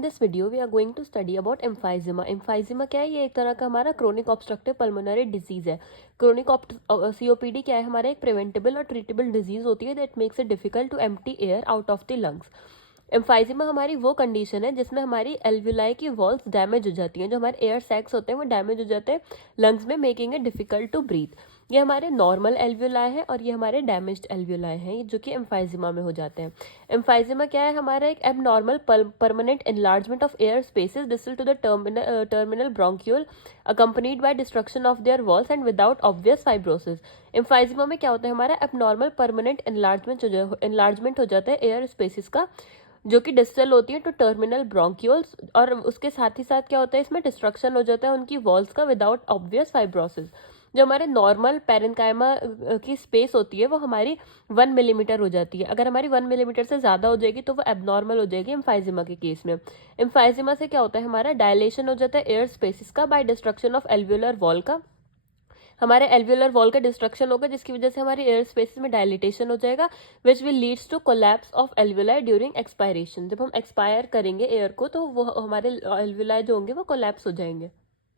This video we are going to study about emphysema. Emphysema क्या है? ये एक तरह का हमारा क्रोनिक ऑब्स्ट्रक्टिव पल्मोनरी डिजीज है। क्रोनिक सीओपीडी क्या है? हमारा एक प्रिवेंटेबल और ट्रीटेबल डिजीज होती है that makes it difficult to empty air out of the lungs. Emphysema हमारी वो कंडीशन है जिसमें हमारी एल्वुलाई की वॉल्स डैमेज हो जाती हैं, जो हमारे एयर सैक्स होते हैं वो डैमेज हो जाते हैं लंग्स में, making it difficult to breathe. ये हमारे नॉर्मल एल्वुलाई है और ये हमारे डैमेज्ड एल्वुलाई हैं जो कि एम्फाइजिमा में हो जाते हैं। एम्फाइजिमा क्या है? हमारा एक abnormal permanent enlargement of air spaces distal to the terminal bronchiole accompanied by destruction of their walls and without obvious fibrosis। एम्फाइजिमा में क्या होता है? हमारा एबनॉर्मल परमानेंट enlargement हो जाता है एयर स्पेसिस का, जो कि डिस्टल होती है टू टर्मिनल ब्रोंक्यूल्स, और उसके साथ ही साथ क्या होता है? इसमें डिस्ट्रक्शन हो जाता है उनकी वॉल्स का विदाउट ऑब्वियस फाइब्रोसिस। जो हमारे नॉर्मल पेरेन्काइमा की स्पेस होती है वो हमारी 1 मिलीमीटर हो जाती है। अगर हमारी 1 मिलीमीटर से ज़्यादा हो जाएगी तो वो एबनॉर्मल हो जाएगी एम्फाइजिमा के केस में। एम्फाइजिमा से क्या होता है? हमारा डायलेशन हो जाता है एयर स्पेसिस का by destruction of alveolar wall का। हमारे एल्वुलर वॉल का डिस्ट्रक्शन होगा जिसकी वजह से हमारी एयर स्पेसिस में डायलिटेशन हो जाएगा, which will leads to collapse of alveoli during expiration. जब हम एक्सपायर करेंगे एयर को तो वो हमारे एल्वुलाई जो होंगे वो कोलैप्स हो जाएंगे।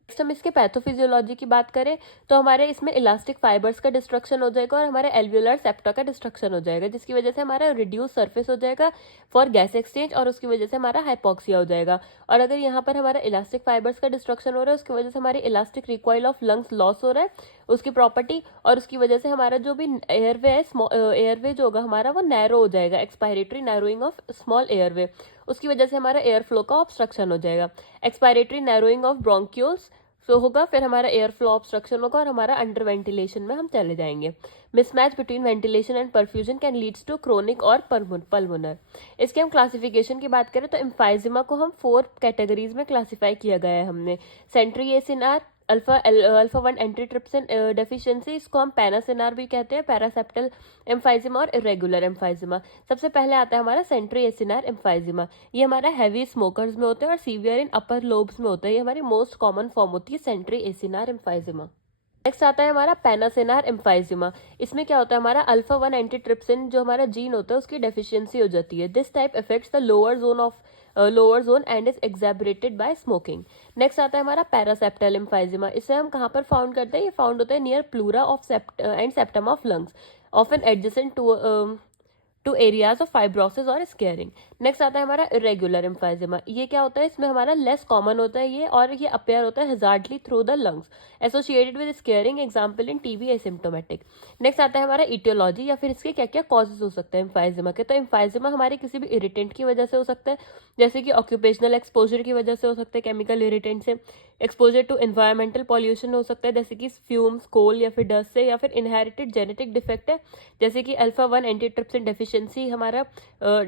नेक्स्ट हम इसके पैथोफिजियोलॉजी की बात करें तो हमारे इसमें इलास्टिक फाइबर्स का डिस्ट्रक्शन हो जाएगा और हमारे एल्वुलर सेप्टा का डिस्ट्रक्शन हो जाएगा, जिसकी वजह से हमारा रिड्यूस सरफेस हो जाएगा फॉर गैस एक्सचेंज और उसकी वजह से हमारा हाइपोक्सिया हो जाएगा। और अगर यहाँ पर हमारा इलास्टिक फाइबर्स का डिस्ट्रक्शन हो रहा है उसकी वजह से हमारी elastic recoil of lungs loss हो रहा है उसकी प्रॉपर्टी, और उसकी वजह से हमारा जो भी एयरवे है, एयरवे जो होगा हमारा वो नैरो हो जाएगा, expiratory narrowing of small airway. उसकी वजह से हमारा एयर फ्लो का ऑब्स्ट्रक्शन हो जाएगा। Expiratory narrowing of bronchioles flow होगा, फिर हमारा एयर फ्लो ऑब्स्ट्रक्शन होगा और हमारा अंडर वेंटिलेशन में हम चले जाएंगे। Mismatch between ventilation and perfusion can leads to chronic और पल्मोनर। इसके हम क्लासिफिकेशन की बात करें तो एम्फाइजिमा को हम 4 कैटेगरीज में क्लासीफाई किया गया है हमने। सेंट्री अल्फा 1 एंटीट्रिप्सिन डेफिशिएंसी, इसको हम पैनासिनार भी कहते हैं, पैरासेप्टल एम्फाइजिमा और इरेगुलर एम्फाइजिमा। सबसे पहले आता है हमारा सेंट्री एसिनार एम्फाइजिमा। ये हमारा हैवी स्मोकर्स में होता है और सीवियर इन अपर लोब्स में होता है। ये हमारी मोस्ट कॉमन फॉर्म होती है सेंट्री एसिनार एम्फाइजिमा। नेक्स्ट आता है हमारा पैनासिनार एम्फाइजिमा। इसमें क्या होता है? हमारा अल्फा 1 एंटीट्रिप्सिन जो हमारा जीन होता है उसकी डेफिशिएंसी हो जाती है। This type affects the lower zone and is exaggerated by smoking. Next आता है हमारा पैरासेप्टल एम्फाइजिमा। इसे हम कहाँ पर फाउंड करते हैं? ये फाउंड होता है near pleura of and septum of lungs, often adjacent to areas of fibrosis और स्केयरिंग। नेक्स्ट आता है हमारा इरेगुलर एम्फाइजिमा। ये क्या होता है? इसमें हमारा लेस कॉमन होता है ये, और ये अपेयर होता है hazardly through the lungs, associated with scarring, example in TB asymptomatic. Next आता है हमारा इटियोलॉजी, या फिर इसके क्या क्या कॉजेज हो सकते हैं एम्फाइजिमा के। तो एम्फाइजिमा हमारे किसी भी इरिटेंट की वजह से हो सकता है, जैसे कि ऑक्यूपेशनल एक्सपोजर की वजह से हो सकता है, केमिकल इरिटेंट से, एक्सपोजर टू एनवायरमेंटल पॉल्यूशन हो सकता है जैसे कि फ्यूम्स, कोल या फिर डस्ट से, या फिर इनहेरिटेड जेनेटिक डिफेक्ट है जैसे कि अल्फा 1 एंटीट्रिप्सिन डेफिशिएंसी। हमारा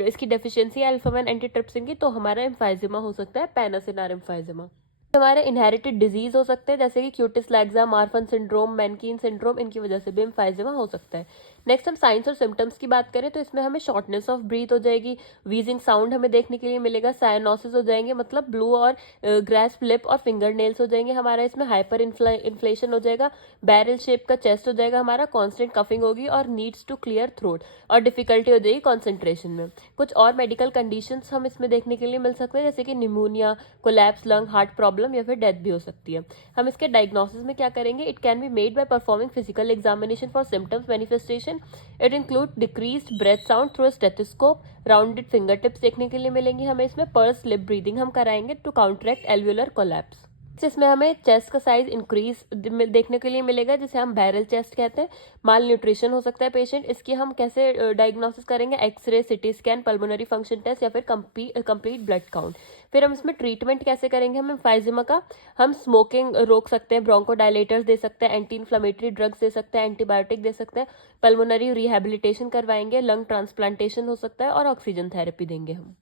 इसकी डेफिशिएंसी है अल्फा 1 एंटीट्रिप्सिन की, तो हमारा एम्फाइजिमा हो सकता है पैनासिनार एम्फाइजिमा। हमारे इनहेरिटेड डिजीज हो सकते हैं जैसे कि क्यूटिस लैक्सा, मार्फन सिंड्रोम, मैनकीन सिंड्रोम, इनकी वजह से भी एम्फाइजिमा हो सकता है। नेक्स्ट हम साइंस और सिम्टम्स की बात करें तो इसमें हमें शॉर्टनेस ऑफ ब्रीथ हो जाएगी, वीजिंग साउंड हमें देखने के लिए मिलेगा, साइनोसिस हो जाएंगे, मतलब ब्लू और ग्रास्प लिप और फिंगर नेल्स हो जाएंगे हमारा। इसमें हाइपर इन्फ्लेशन हो जाएगा, बैरल शेप का चेस्ट हो जाएगा हमारा, कॉन्स्टेंट कफिंग होगी और नीड्स टू क्लियर थ्रोट, और डिफिकल्टी हो जाएगी कॉन्सेंट्रेशन में। कुछ और मेडिकल कंडीशंस हम इसमें देखने के लिए मिल सकते हैं जैसे कि pneumonia, collapse lung, heart problem या फिर डेथ भी हो सकती है। हम इसके डायग्नोसिस में क्या करेंगे? It can be made by performing physical examination for symptoms manifestation. It include decreased breath sound through stethoscope, rounded finger tips देखने के लिए मिलेंगी हमें इसमें, पर्स लिप ब्रीदिंग हम कराएंगे टू काउंटरैक्ट एल्वुलर कोलैप्स। इसमें हमें चेस्ट का साइज इंक्रीज देखने के लिए मिलेगा जिसे हम बैरल चेस्ट कहते हैं। माल न्यूट्रिशन हो सकता है पेशेंट, इसकी हम कैसे डायग्नोसिस करेंगे? X ray, CT scan, pulmonary function test या फिर कंप्लीट ब्लड काउंट। फिर हम इसमें ट्रीटमेंट कैसे करेंगे? हम एम्फाइजिमा का हम स्मोकिंग रोक सकते हैं, ब्रोंकोडायलेटर्स दे सकते हैं, एंटी इन्फ्लेमेटरी ड्रग्स दे सकते हैं, एंटीबायोटिक दे सकते हैं, पल्मोनरी रिहैबिलिटेशन करवाएंगे, लंग ट्रांसप्लांटेशन हो सकता है और ऑक्सीजन थेरेपी देंगे हम।